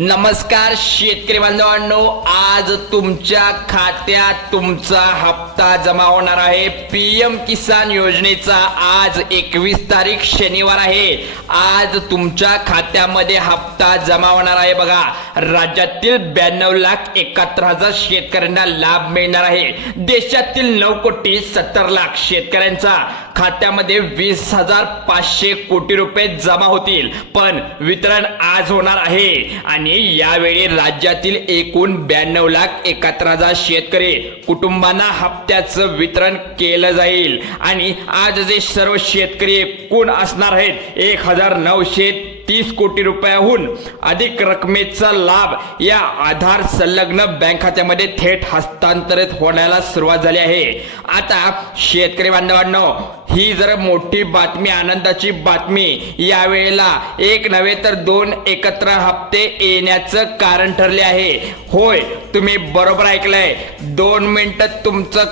नमस्कार शेतकरी बांधवांनो, आज तुमच्या खात्यात तुमचा हप्ता जमा होणार आहे। पीएम किसान योजनेचा आज 21 तारीख शनिवार आहे। आज तुमच्या खात्यामध्ये हप्ता जमा होणार आहे। बघा, राज्यातील 92,71,000 शेतकऱ्यांना लाभ मिळणार आहे। देशातील 9,70,00,000 शेतकऱ्यांचा खात्यामध्ये 20,500 कोटी रुपये जमा होतील। पण वितरण आज होणार आहे आणि यावेळी राज्यातील एकूण 92,71,000 शेतकरी कुटुंबांना हप्त्याचं वितरण केलं जाईल। आणि आज जे सर्व शेतकरी एकूण असणार आहेत 1,930 कोटी रुपयाहून अधिक रकमेचा लाभ या आधार संलग्न बँक खात्यामध्ये थेट हस्तांतरित होण्याला सुरुवात झाली आहे। आता शेतकरी बांधवांनो, ही जर मोठी बातमी, आनंदाची बातमी यावेळेला एक नव्हे तर 2 एकत्र हप्ते येण्याचं कारण ठरले आहे। होय, तुम्ही बरोबर ऐकलंय। 2 मिनिटं तुमचं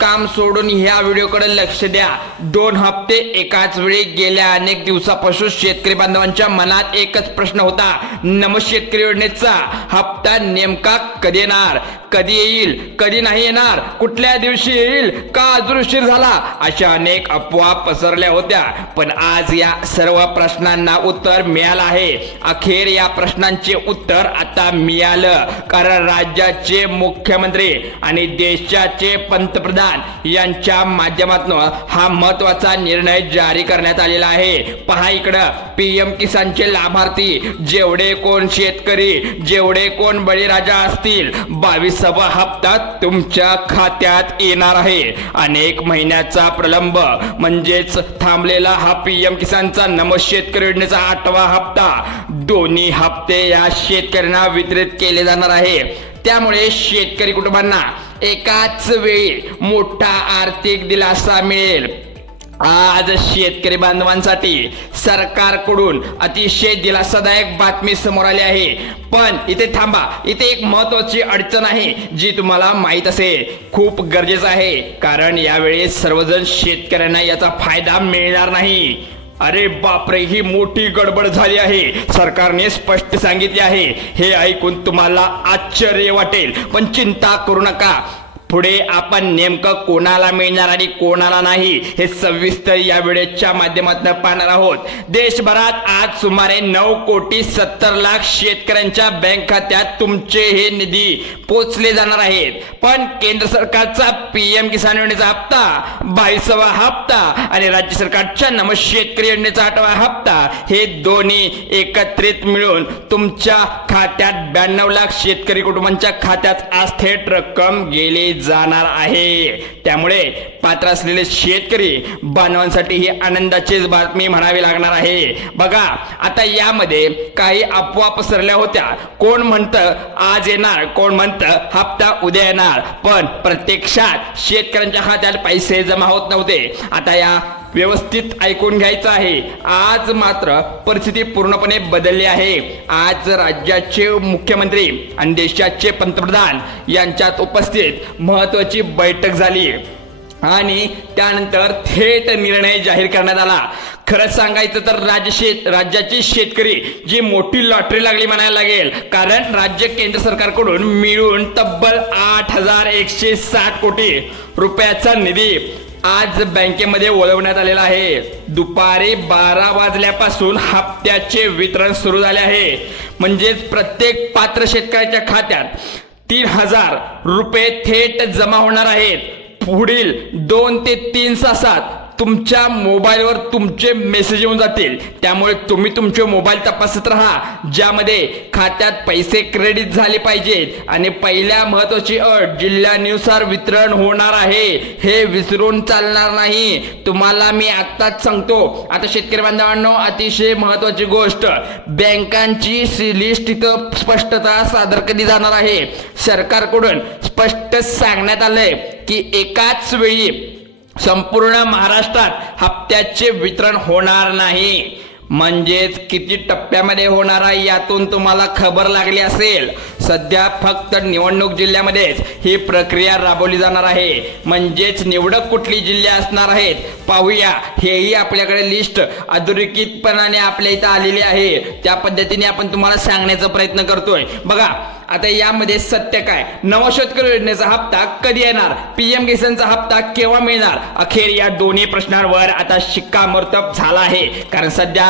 काम सोडून ह्या व्हिडिओकडे लक्ष द्या। 2 हप्ते एकाच वेळी गेल्या अनेक दिवसापासून शेतकरी बांधवांच्या मनात एकच प्रश्न होता, शेतकरी योजनेचा हप्ता नेमका कधी येणार, कधी येईल, कधी नाही येणार, कुठल्या दिवशी येईल, का अजून उशीर झाला, अशा अनेक अफवा पसरल्या होत्या। पण आज या सर्व प्रश्नांना उत्तर मिळालं आहे। अखेर या प्रश्नांचे उत्तर आता मिळालं, कारण राज्याचे मुख्यमंत्री आणि देशाचे पंतप्रधान यांच्या माध्यमातून हा महत्त्वाचा निर्णय जारी करण्यात आलेला आहे। पहा इकडं, पीएम किसानचे लाभार्थी जेवढे कोण शेतकरी, जेवढे कोण बळीराजा असतील, 22वा हप्ता तुमच्या खात्यात येणार आहे। अनेक महिन्याचा प्रलंब म्हणजेच थांबलेला हा पीएम किसानचा शेतकरी योजनेचा 8वा हप्ता, दोन्ही हप्ते या शेतकऱ्यांना वितरित केले जाणार आहे। त्यामुळे शेतकरी कुटुंबांना एकाच वेळी मोठा आर्थिक दिलासा मिळेल। आज शेतकरी बांधवांसाठी सरकारकडून अतिशय दिलासादायक बातमी समोर आली आहे। पण इथे थांबा, इथे एक महत्त्वाची अडचण आहे जी तुम्हाला माहित असेल, खूप गरजेचं आहे, कारण यावेळी सर्वजण शेतकऱ्यांना याचा फायदा मिळणार नाही। अरे बापरे, ही मोठी गडबड झाली आहे। सरकारने स्पष्ट सांगितले आहे। हे ऐकून तुम्हाला आश्चर्य वाटेल, पण चिंता करू नका। पुढे आपण नेमकं कोणाला मिळणार आणि कोणाला नाही हे सविस्तर या व्हिडिओच्या माध्यमातून पाहणार आहोत। देशभरात आज सुमारे 9,70,00,000 शेतकऱ्यांच्या बँक खात्यात तुमचे हे निधी पोचले जाणार आहेत। पण केंद्र सरकारचा पीएम किसान योजनेचा हप्ता, 22वा हप्ता आणि राज्य सरकारच्या शेतकरी योजनेचा 8वा हप्ता, हे दोन्ही एकत्रित मिळून तुमच्या खात्यात 92,00,000 शेतकरी कुटुंबांच्या खात्यात आज थेट रक्कम गेली जाणार आहे। त्यामुळे पात्र असलेले शेतकरी बांधवांसाठी ही आनंदाचीच बातमी म्हणावी लागणार आहे। बघा, आता यामध्ये काही अफवा पसरल्या होत्या। कोण म्हणतं आज येणार, कोण म्हणतं हप्ता उद्या येणार, पण प्रत्यक्षात शेतकऱ्यांच्या खात्यात पैसे जमा होत नव्हते। आता या व्यवस्थित ऐकून घ्यायचं आहे। आज मात्र परिस्थिती पूर्णपणे बदलली आहे। आज राज्याचे मुख्यमंत्री आणि देशाचे पंतप्रधान यांच्यात उपस्थित महत्त्वाची बैठक झाली आणि त्यानंतर थेट निर्णय जाहीर करण्यात आला। खरं सांगायचं तर राज्याची शेतकरी जी मोठी लॉटरी लागली म्हणायला लागेल, कारण राज्य केंद्र सरकारकडून मिळून तब्बल 8,160 कोटी रुपयाचा निधी आज बँकेमध्ये वळवण्यात आलेला आहे। दुपारी 12 वाजल्यापासून हप्त्याचे वितरण सुरू झाले आहे। म्हणजेच प्रत्येक पात्र शेतकऱ्याच्या खात्यात 3,000 रुपये थेट जमा होणार आहेत। पुढील 2 ते 3 तासात तुमच्या मोबाईलवर तुमचे मेसेज येऊन जातील। त्यामुळे तुम्ही तुमचे मोबाईल तपासत राहा, ज्यामध्ये खात्यात पैसे क्रेडिट झाले पाहिजेत। आणि पहिल्या महत्त्वाची अट, जिल्ह्यानुसार वितरण होणार आहे, हे विसरून चालणार नाही। तुम्हाला मी आत्ताच सांगतो। आता शेतकरी बांधवांनो, अतिशय महत्त्वाची गोष्ट, बँकांची लिस्ट इथं स्पष्टता सादर केली जाणार आहे। सरकारकडून स्पष्ट सांगण्यात आलंय की एकाच वेळी संपूर्ण महाराष्ट्रात हप्त्याचे वितरण होणार नाही। म्हणजेच किती टप्प्यामध्ये होणार आहे यातून तुम्हाला खबर लागली असेल. सध्या फक्त निवडणूक जिल्ह्यामध्येच ही प्रक्रिया राबवली जाणार आहे. म्हणजेच निवडक कुठली जिल्हे असणार आहेत पाहूया. हेही आपल्याकडे लिस्ट अधोरेखितपणाने आपल्या इथं आलेली आहे. त्या पद्धतीने आपण तुम्हाला सांगण्याचा प्रयत्न करतोय. बघा आता यामध्ये सत्य काय, नवा शेतकरी योजनेचा हप्ता कधी येणार, पीएम किसानचा हप्ता केव्हा मिळणार. अखेर या दोन्ही प्रश्नांवर आता शिक्कामोर्तब झाला आहे. कारण सध्या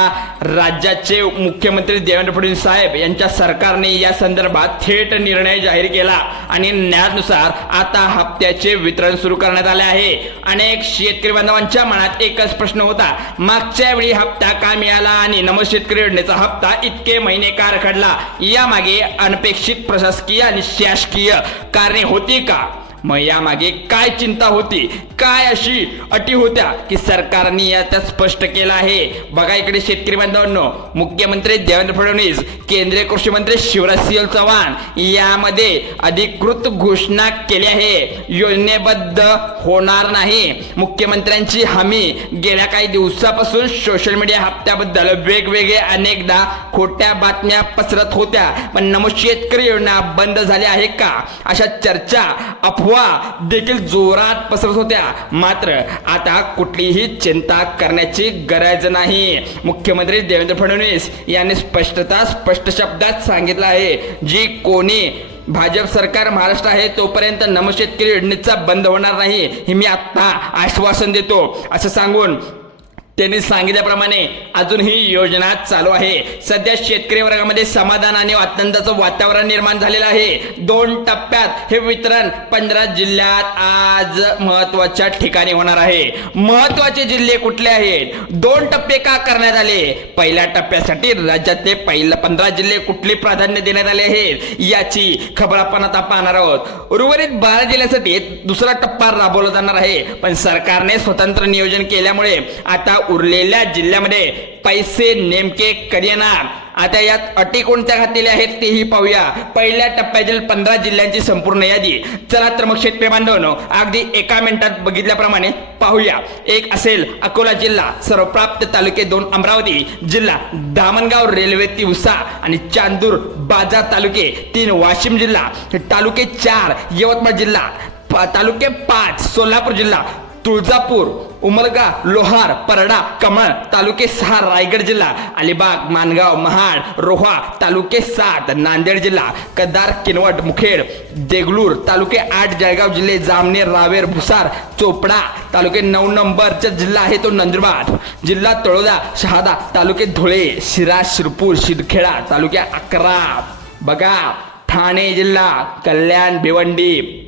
राज्याचे मुख्यमंत्री देवेंद्र फडणवीस साहेब यांच्या सरकारने या संदर्भात थेट निर्णय जाहीर केला आणि त्यानुसार आता हप्त्याचे वितरण सुरू करण्यात आले आहे. अनेक शेतकरी बांधवांच्या मनात एकच प्रश्न होता, मागच्या वेळी हप्ता का मिळाला आणि नमो शेतकरी योजनेचा हप्ता इतके महिने का रखडला. यामागे अनपेक्षित प्रशासकीय आणि शासकीय कारणे होती का, मग यामागे काय चिंता होती, काय अशी अटी होत्या की सरकारने यात स्पष्ट केलं आहे. बघा इकडे शेतकरी बांधवांनो, मुख्यमंत्री देवेंद्र फडणवीस, केंद्रीय कृषी मंत्री शिवराज सिंह चौहान यामध्ये अधिकृत घोषणा केली आहे. योजनेबद्ध होणार नाही. मुख्यमंत्र्यांची हमी गेल्या काही दिवसापासून सोशल मीडिया हप्त्याबद्दल वेगवेगळे अनेकदा खोट्या बातम्या पसरत होत्या. पण नमो शेतकरी योजना बंद झाली आहे का अशा चर्चा अफवा देखील जोरात पसरत होत्या. मात्र आता कुठलीही चिंता करण्याची गरज नाही. मुख्यमंत्री देवेंद्र फडणवीस यांनी स्पष्ट शब्दात सांगितलं आहे, जी कोणी भाजप सरकार महाराष्ट्र आहे तोपर्यंत नमो शेतकरी योजनेचा बंद होणार नाही हे मी आता आश्वासन देतो असं सांगून त्यांनी सांगितल्याप्रमाणे अजून ही योजना चालू आहे. सध्या शेतकरी वर्गामध्ये समाधान आणि आनंदाचं वातावरण निर्माण झालेलं आहे. 2 टप्प्यात हे वितरण 15 जिल्ह्यात आज महत्वाच्या ठिकाणी होणार आहे. महत्वाचे जिल्हे कुठले आहेत, 2 टप्पे का करण्यात आले, पहिल्या टप्प्यासाठी राज्यातले 15 जिल्हे कुठले प्राधान्य देण्यात आले आहेत याची खबर आपण आता पाहणार आहोत. उर्वरित 12 जिल्ह्यासाठी दुसरा टप्पा राबवला जाणार आहे. पण सरकारने स्वतंत्र नियोजन केल्यामुळे आता उरलेल्या जिल्ह्यामध्ये पैसे नेमके कधी येणार. आता यात अटी कोणत्या घातलेल्या आहेत तेही पाहूया. पहिल्या टप्प्यातील 15 जिल्ह्यांची संपूर्ण यादी. चला तर मग शेतकरी बांधवांनो अगदी एका मिनिटात बघितल्याप्रमाणे पाहूया. 1 असेल अकोला जिल्हा, सर्वप्राप्त तालुके 2 अमरावती जिल्हा, दामणगाव रेल्वे तिवसा आणि चांदूर बाजार तालुके 3 वाशिम जिल्हा, तालुके 4 यवतमाळ जिल्हा, तालुके 5 सोलापूर जिल्हा, तुळजापूर, उमरगा, लोहार, परडा, कमळ तालुके 6 रायगड जिल्हा, अलिबाग, मानगाव, महाड, रोहा तालुके 7 नांदेड जिल्हा, कदार, किनवट, मुखेड, देगलूर तालुके 8 जळगाव जिल्हे, जामनेर, रावेर, भुसार, चोपडा तालुके 9 नंबरचा जिल्हा आहे तो नंदुरबार जिल्हा, तळोदा, शहादा तालुके धुळे, शिरा, शिरपूर, शिंदखेडा तालुके 11. बघा ठाणे जिल्हा, कल्याण, भिवंडी,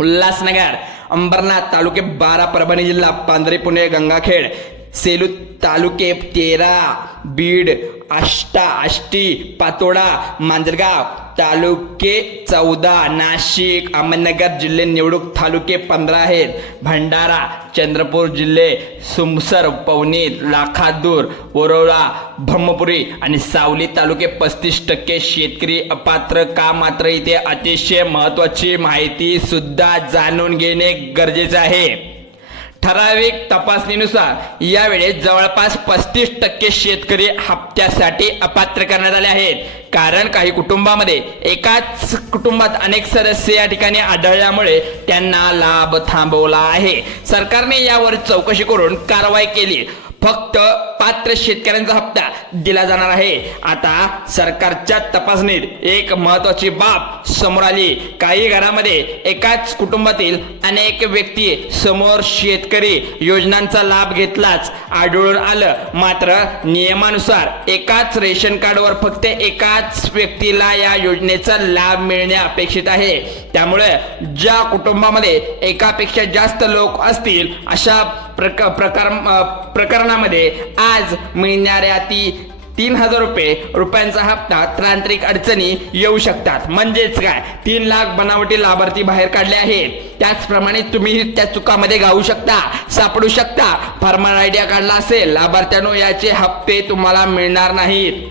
उल्हासनगर, अंबरनाथ तालुके 12, परभणी जिल्हा, पांढरे, पुणे, गंगाखेड, सेलू तालुके 13, बीड, आष्टी, पातोडा, मांजरगाव तालुके 14, नाशिक, अहमदनगर जिल्हे निवडक तालुके 15 आहेत, भंडारा, चंद्रपूर जिल्हे, सुमसर, पवनी, लाखादूर, वरोळा, ब्रह्मपुरी आणि सावली तालुके 35% शेतकरी अपात्र का. मात्र इथे अतिशय महत्वाची माहिती सुद्धा जाणून घेणे गरजेचे आहे. ठराविक तपासणीनुसार यावेळी जवळपास 35% शेतकरी हप्त्यासाठी अपात्र करण्यात आले आहेत. कारण काही कुटुंबामध्ये एकाच कुटुंबात अनेक सदस्य या ठिकाणी आढळल्यामुळे त्यांना लाभ थांबवला आहे. सरकारने यावर चौकशी करून कारवाई केली. फक्त पात्र शेतकऱ्यांचा हप्ता दिला जाणार आहे. आता सरकारच्या तपासणीत एक महत्वाची बाब समोर आली. काही घरामध्ये एकाच कुटुंबातील अनेक व्यक्ती समोर शेतकरी योजनांचा लाभ घेतलाच आढळून आलं. मात्र नियमानुसार एकाच रेशन कार्डवर फक्त एकाच व्यक्तीला या योजनेचा लाभ मिळणे अपेक्षित आहे. त्यामुळे ज्या कुटुंबामध्ये एकापेक्षा जास्त लोक असतील अशा प्रकरणामध्ये आज मिळणाऱ्या 3,000 रुपयांचा हप्ता तांत्रिक अडचणी येऊ शकतात. म्हणजेच काय, 3 लाख बनावटी लाभार्थी बाहेर काढले आहेत. त्याचप्रमाणे तुम्ही त्या चुकामध्ये गावू शकता, सापडू शकता. फार्मर आयडिया काढला असेल लाभार्थ्यांनो याचे हप्ते तुम्हाला मिळणार नाहीत.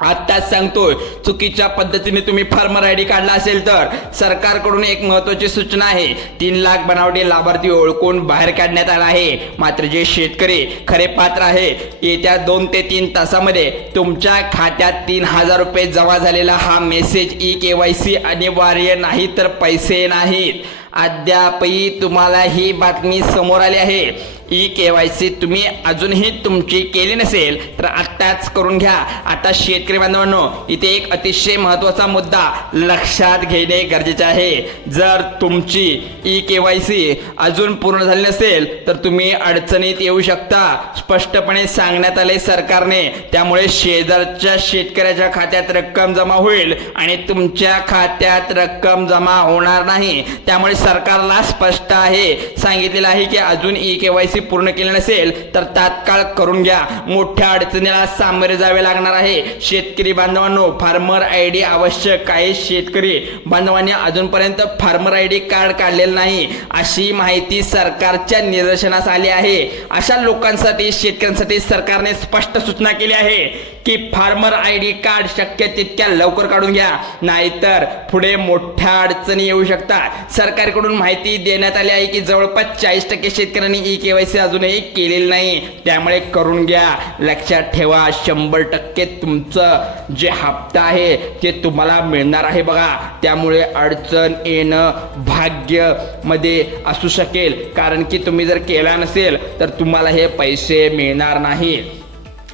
आत्ताच सांगतोय, चुकीच्या पद्धतीने तुम्ही फार्मर आयडी काढला असेल तर सरकारकडून एक महत्त्वाची सूचना आहे. 3 लाख बनावटी लाभार्थी ओळखून बाहेर काढण्यात आला आहे. मात्र जे शेतकरी खरे पात्र आहे, येत्या 2 ते 3 तासामध्ये तुमच्या खात्यात 3000 रुपये जमा झालेला हा मेसेज ई-KYC अनिवार्य नाही तर पैसे नाहीत. अद्यापही तुम्हाला ही बातमी समोर आली आहे. ई-KYC तुम्ही अजूनही तुमची केली नसेल तर आत्ताच करून घ्या. आता शेतकरी बांधवांनो, इथे एक अतिशय महत्त्वाचा मुद्दा लक्षात घेणे गरजेचे आहे. जर तुमची ई-KYC अजून पूर्ण झाली नसेल तर तुम्ही अडचणीत येऊ शकता. स्पष्टपणे सांगण्यात आले सरकारने. त्यामुळे शेजारच्या शेतकऱ्याच्या खात्यात रक्कम जमा होईल आणि तुमच्या खात्यात रक्कम जमा होणार नाही. त्यामुळे सरकारला स्पष्ट आहे, सांगितलेलं आहे की अजून ई-KYC पूर्ण केले नसेल तर तात्काळ करून घ्या. मोठ्या अडचणीला सामोरे जावे लागणार आहे. शेतकरी बांधवांनो, फार्मर आयडी आवश्यक. काही शेतकरी बांधवांनी अजूनपर्यंत फार्मर आयडी कार्ड काढलेलं नाही अशी माहिती सरकारच्या निदर्शनास आली आहे. अशा लोकांसाठी, शेतकऱ्यांसाठी सरकारने स्पष्ट सूचना केली आहे की फार्मर आयडी कार्ड शक्य तितक्या लवकर काढून घ्या, नाहीतर पुढे मोठ्या अडचणी येऊ शकतात. सरकारकडून माहिती देण्यात आली आहे की जवळपास 40% शेतकऱ्यांनी ई-KYC अजूनही केलेली नाही. त्यामुळे करून घ्या. लक्षात ठेवा, 100% तुमचं जे हप्ता आहे ते तुम्हाला मिळणार आहे बघा. त्यामुळे अडचण येणं भाग्यामध्ये असू शकेल, कारण की तुम्ही जर केला नसेल तर तुम्हाला हे पैसे मिळणार नाही.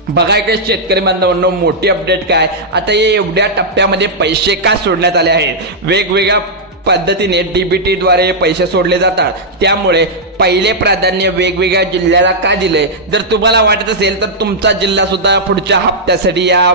बघा इकडे शेतकरी बांधवांनो, मोठी अपडेट काय, आता हे एवढ्या टप्प्यामध्ये पैसे का सोडण्यात आले आहेत. वेगवेगळ्या पद्धतीने DBT द्वारे पैसे सोडले जातात. त्यामुळे पहिले प्राधान्य वेगवेगळ्या जिल्ह्याला का दिले. जर तुम्हाला वाटत असेल तर तुमचा जिल्हा सुद्धा पुढच्या हप्त्यासाठी या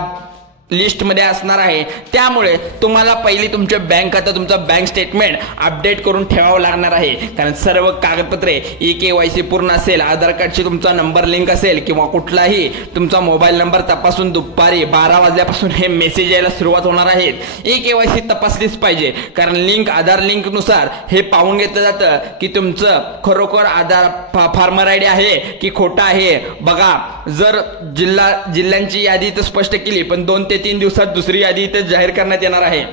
लिस्टमध्ये असणार आहे. त्यामुळे तुम्हाला पहिली तुमचे बँक खातं, तुमचं बँक स्टेटमेंट अपडेट करून ठेवावं लागणार आहे. कारण सर्व कागदपत्रे ई-KYC पूर्ण असेल, आधार कार्डशी तुमचा नंबर लिंक असेल किंवा कुठलाही तुमचा मोबाईल नंबर तपासून दुपारी 12 वाजल्यापासून हे मेसेज यायला सुरुवात होणार आहेत. ई-KYC तपासलीच पाहिजे, कारण लिंक, आधार लिंकनुसार हे पाहून घेतलं जातं की तुमचं खरोखर आधार फार्मर आयडी आहे की खोटा आहे. बघा, जर जिल्ह्यांची यादी तर स्पष्ट केली, पण 2 ते 3 दिवसात दुसरी यादी इथे जाहीर करण्यात येणार आहे.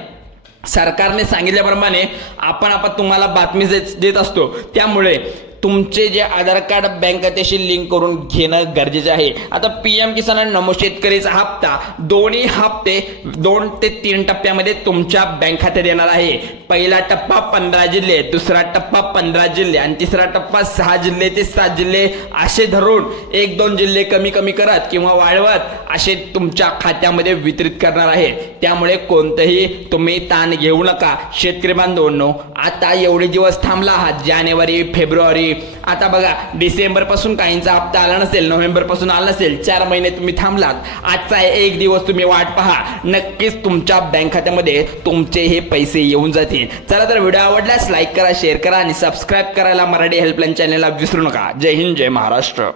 सरकारने सांगितल्याप्रमाणे आपण तुम्हाला बातमी देत असतो. त्यामुळे तुमचे जे आधार कार्ड बँक खात्याशी लिंक करून घेणं गरजेचे आहे. आता PM किसान आणि नमो शेतकरीचा हप्ता दोन्ही हप्ते 2 ते 3 टप्प्यामध्ये तुमच्या बँक खात्यात येणार आहे. पहिला टप्पा 15 जिल्हे, दुसरा टप्पा 15 जिल्हे आणि तिसरा टप्पा 6 जिल्हे ते 7 जिल्हे असे धरून 1-2 जिल्हे कमी कमी करत किंवा वाढवत असे तुमच्या खात्यामध्ये वितरित करणार आहे. त्यामुळे कोणतेही तुम्ही ताण घेऊ नका. शेतकरी बांधवांनो, आता एवढे दिवस थांबला आहात, जानेवारी, फेब्रुवारी, आता बघा डिसेंबर पासून काहींचा हप्ता आला नसेल, नोव्हेंबर पासून आला नसेल, 4 महिने तुम्ही थांबलात. आजचा 1 दिवस तुम्ही वाट पहा, नक्कीच तुमच्या बँक खात्यामध्ये तुमचे हे पैसे येऊन जातील. चला तर व्हिडिओ आवडल्यास लाईक करा, शेअर करा आणि सबस्क्राईब करायला मराठी हेल्पलाईन चॅनलला विसरू नका. जय हिंद, जय महाराष्ट्र.